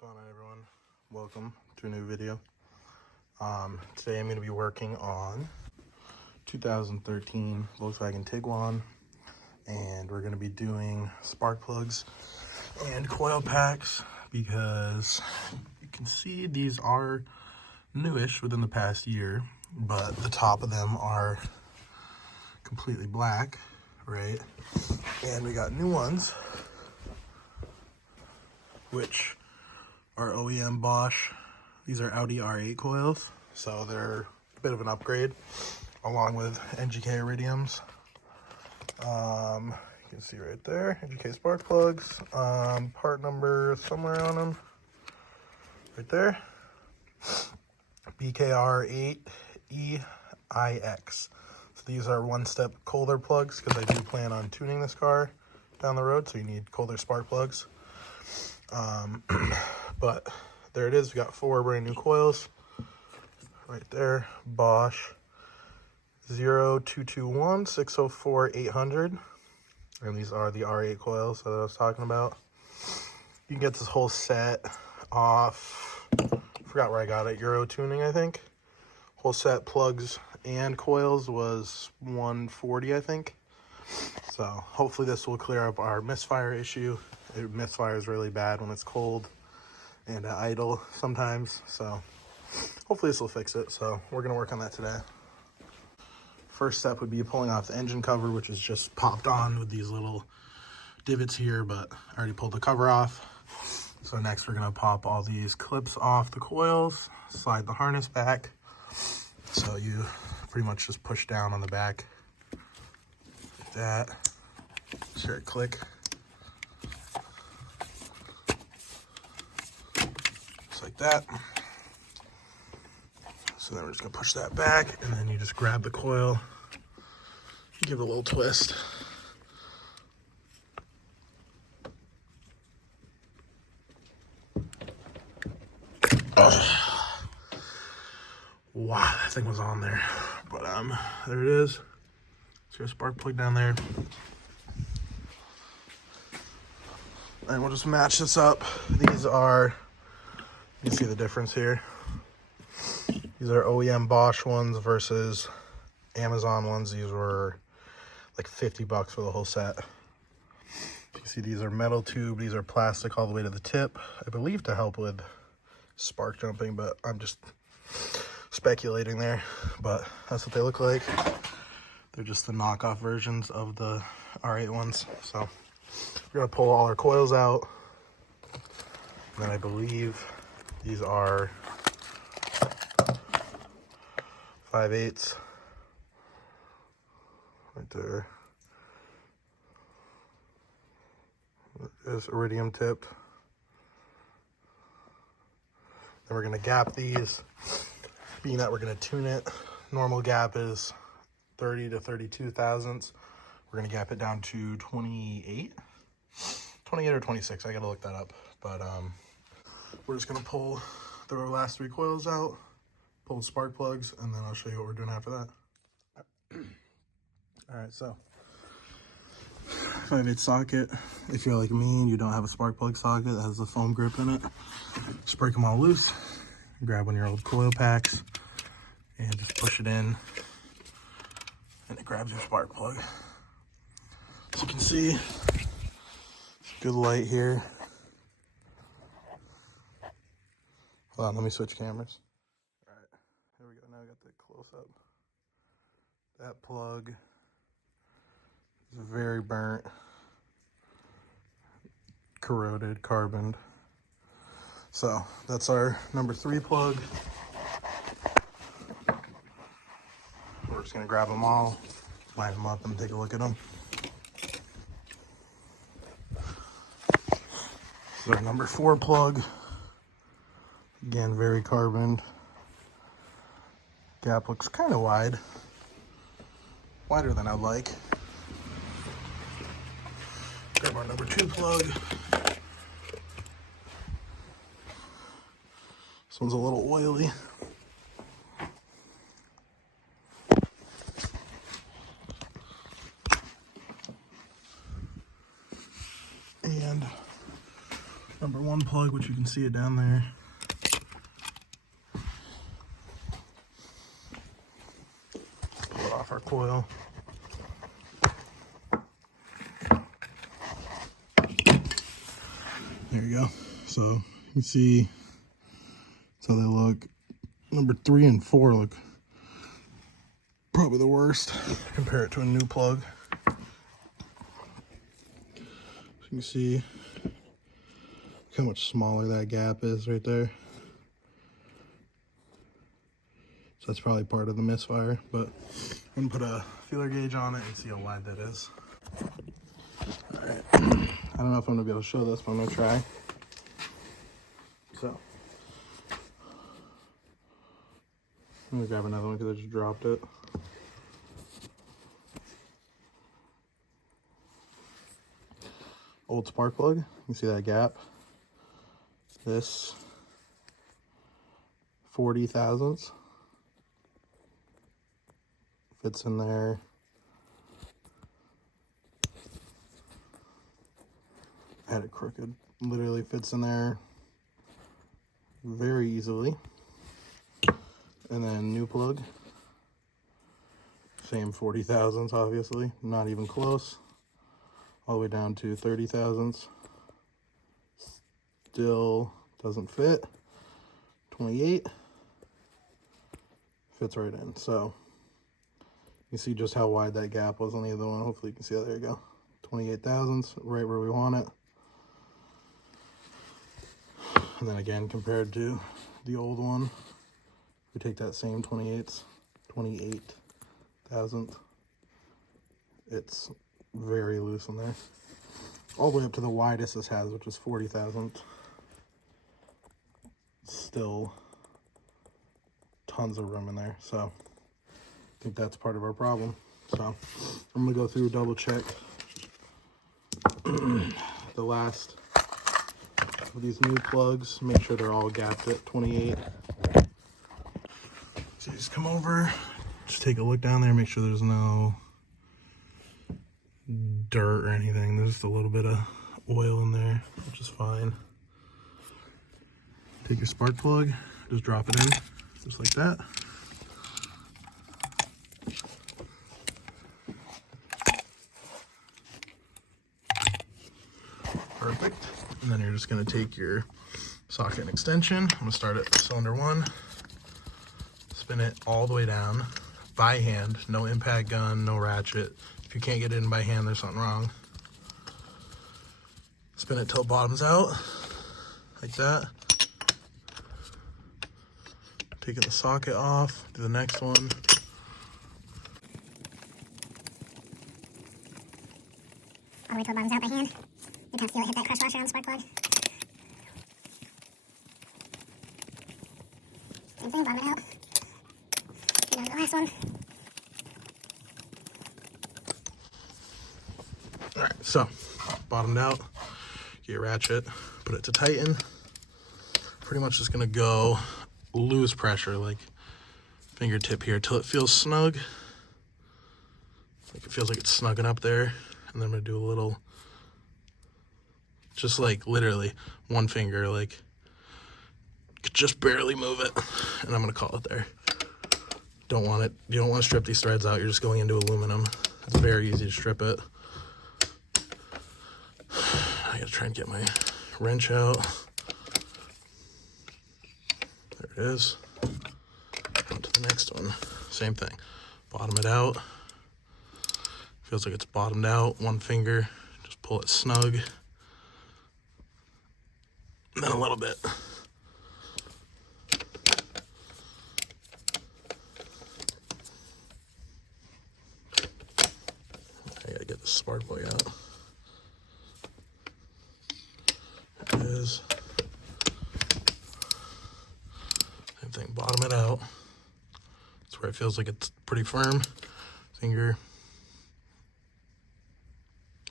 going on, everyone? Welcome to a new video. Today I'm going to be working on 2013 Volkswagen Tiguan, and we're going to be doing spark plugs and coil packs because you can see these are newish within the past year, but the top of them are completely black, right? And we got new ones, which are OEM Bosch. These are Audi R8 coils, so they're a bit of an upgrade, along with NGK iridiums. You can see right there, NGK spark plugs. Part number somewhere on them, right there. BKR8EIX. So these are one-step Kohler plugs because I do plan on tuning this car down the road, so you need Kohler spark plugs. But there it is. We got 4 brand new coils right there. Bosch 0221-604-800, and these are the R8 coils that I was talking about. You can get this whole set off, forgot where I got it, Euro Tuning, I think. Whole set plugs and coils was $140, I think. So hopefully this will clear up our misfire issue. It misfires really bad when it's cold and idle sometimes, so hopefully this will fix it. So we're going to work on that today. First step would be pulling off the engine cover, which is just popped on with these little divots here, but I already pulled the cover off. So next we're going to pop all these clips off the coils, slide the harness back. So you pretty much just push down on the back like that. Just hear it click. Like that. So then we're just gonna push that back, and then you just grab the coil, give it a little twist. Oh. Wow, that thing was on there. But there it is. It's your spark plug down there. And we'll just match this up. These are, you can see the difference here. These are OEM Bosch ones versus Amazon ones. These were like $50 for the whole set. You can see these are metal tube. These are plastic all the way to the tip, I believe to help with spark jumping, but I'm just speculating there. But that's what they look like. They're just the knockoff versions of the R8 ones. So we're gonna pull all our coils out. And then I believe these are 5/8 right there. It is iridium tipped. Then we're gonna gap these, being that we're gonna tune it. Normal gap is 30 to 32 thousandths. We're gonna gap it down to 28 or 26. I gotta look that up. But we're just gonna pull the last 3 coils out, pull the spark plugs, and then I'll show you what we're doing after that. All right, so 5/8 socket. If you're like me and you don't have a spark plug socket that has the foam grip in it, just break them all loose. Grab one of your old coil packs and just push it in, and it grabs your spark plug. As you can see, it's good light here. Hold on, let me switch cameras. All right, here we go. Now I got the close up. That plug is very burnt, corroded, carboned. So that's our number 3 plug. We're just gonna grab them all, line them up, and take a look at them. So our number 4 plug. Again, very carboned. Gap looks kind of wide. Wider than I'd like. Grab our number 2 plug. This one's a little oily. And number 1 plug, which you can see it down there. Pull off our coil. There you go. So you can see that's how they look. Number 3 and 4 look probably the worst. Compare it to a new plug. So you can see look how much smaller that gap is right there. So that's probably part of the misfire, but I'm gonna put a feeler gauge on it and see how wide that is. All right. I don't know if I'm gonna be able to show this, but I'm gonna try. So I'm gonna grab another one because I just dropped it. Old spark plug. You can see that gap. This 40 thousandths fits in there. I had it crooked. Literally fits in there very easily. And then new plug. Same 40 thousandths, obviously. Not even close. All the way down to 30 thousandths. Still doesn't fit. 28. Fits right in. So you see just how wide that gap was on the other one. Hopefully you can see that. There you go. 28 thousandths, right where we want it. And then again, compared to the old one, we take that same 28 thousandth. It's very loose in there. All the way up to the widest this has, which is 40 thousandth. Still tons of room in there. So I think that's part of our problem. So I'm gonna go through, double check the last of these new plugs, make sure they're all gapped at 28. So you just come over, just take a look down there, make sure there's no dirt or anything. There's just a little bit of oil in there, which is fine. Take your spark plug, just drop it in, just like that. Perfect. And then you're just going to take your socket and extension. I'm going to start at cylinder 1, spin it all the way down by hand, no impact gun, no ratchet. If you can't get it in by hand, there's something wrong. Spin it till it bottoms out, like that. Taking the socket off, do the next one. All the way till it bottoms out by hand. You can feel it hit that crush washer on the spark plug. Same thing, bottom it out. And then the last one. Alright, so bottomed out, get your ratchet, put it to tighten. Pretty much just gonna go loose pressure, like fingertip here, till it feels snug. Like it feels like it's snugging up there. And then I'm gonna do a little, just like literally one finger, like just barely move it, and I'm gonna call it there. Don't want it, you don't want to strip these threads out, you're just going into aluminum. It's very easy to strip it. I gotta try and get my wrench out. There it is. On to the next one. Same thing. Bottom it out. Feels like it's bottomed out. One finger. Just pull it snug. And then a little bit. I gotta get the spark plug out. There it is. Same thing, bottom it out. That's where it feels like it's pretty firm. Finger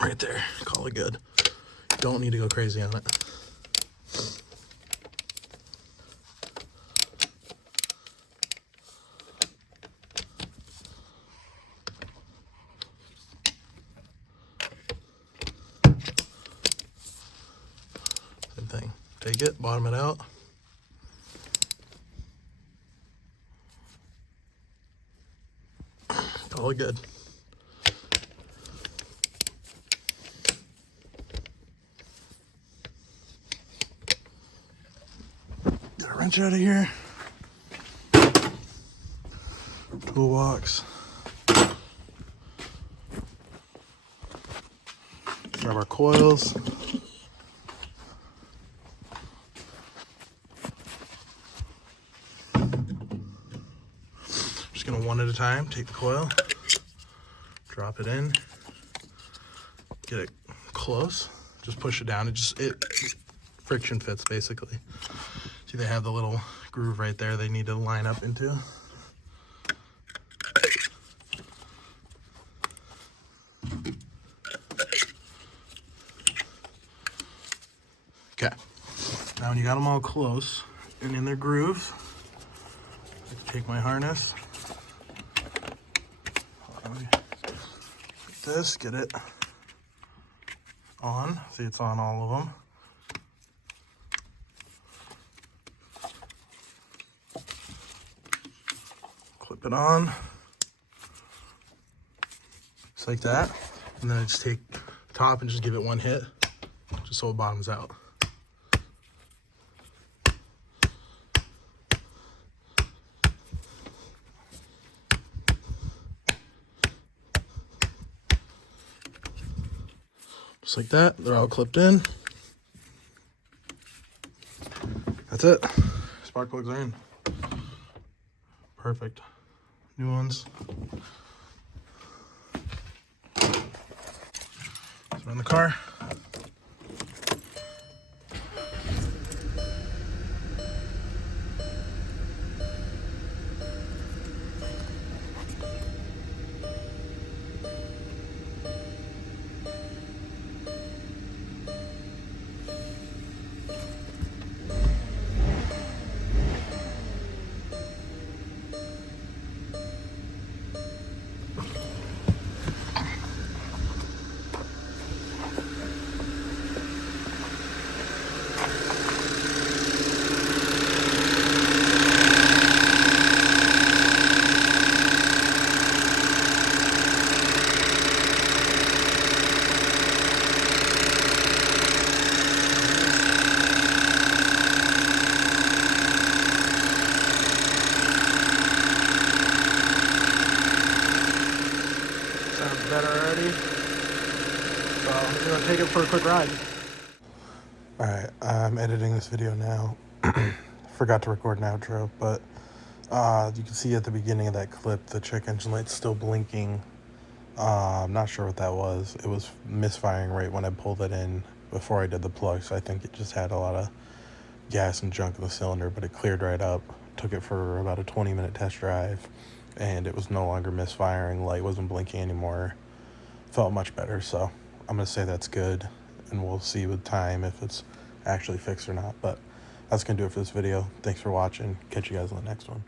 right there, call it good. Don't need to go crazy on it. Same thing. Take it, bottom it out. All good. Get a wrench out of here. Toolbox. Grab our coils. Just gonna one at a time, take the coil, drop it in, get it close, just push it down. It friction fits basically. See, they have the little groove right there they need to line up into. Okay, now when you got them all close and in their grooves, I take my harness, like this, get it on. See, it's on all of them. Clip it on, just like that. And then I just take the top and just give it one hit, just so it bottoms out. Just like that, they're all clipped in. That's it. Spark plugs are in. Perfect. New ones. Let's run the car. Better already. So I'm gonna take it for a quick ride. Alright, I'm editing this video now. Forgot to record an outro, but you can see at the beginning of that clip the check engine light's still blinking. I'm not sure what that was. It was misfiring right when I pulled it in before I did the plug, so I think it just had a lot of gas and junk in the cylinder, but it cleared right up. Took it for about a 20-minute test drive, and it was no longer misfiring. Light wasn't blinking anymore. Felt much better, so I'm gonna say that's good, and we'll see with time if it's actually fixed or not. But that's gonna do it for this video. Thanks for watching. Catch you guys on the next one.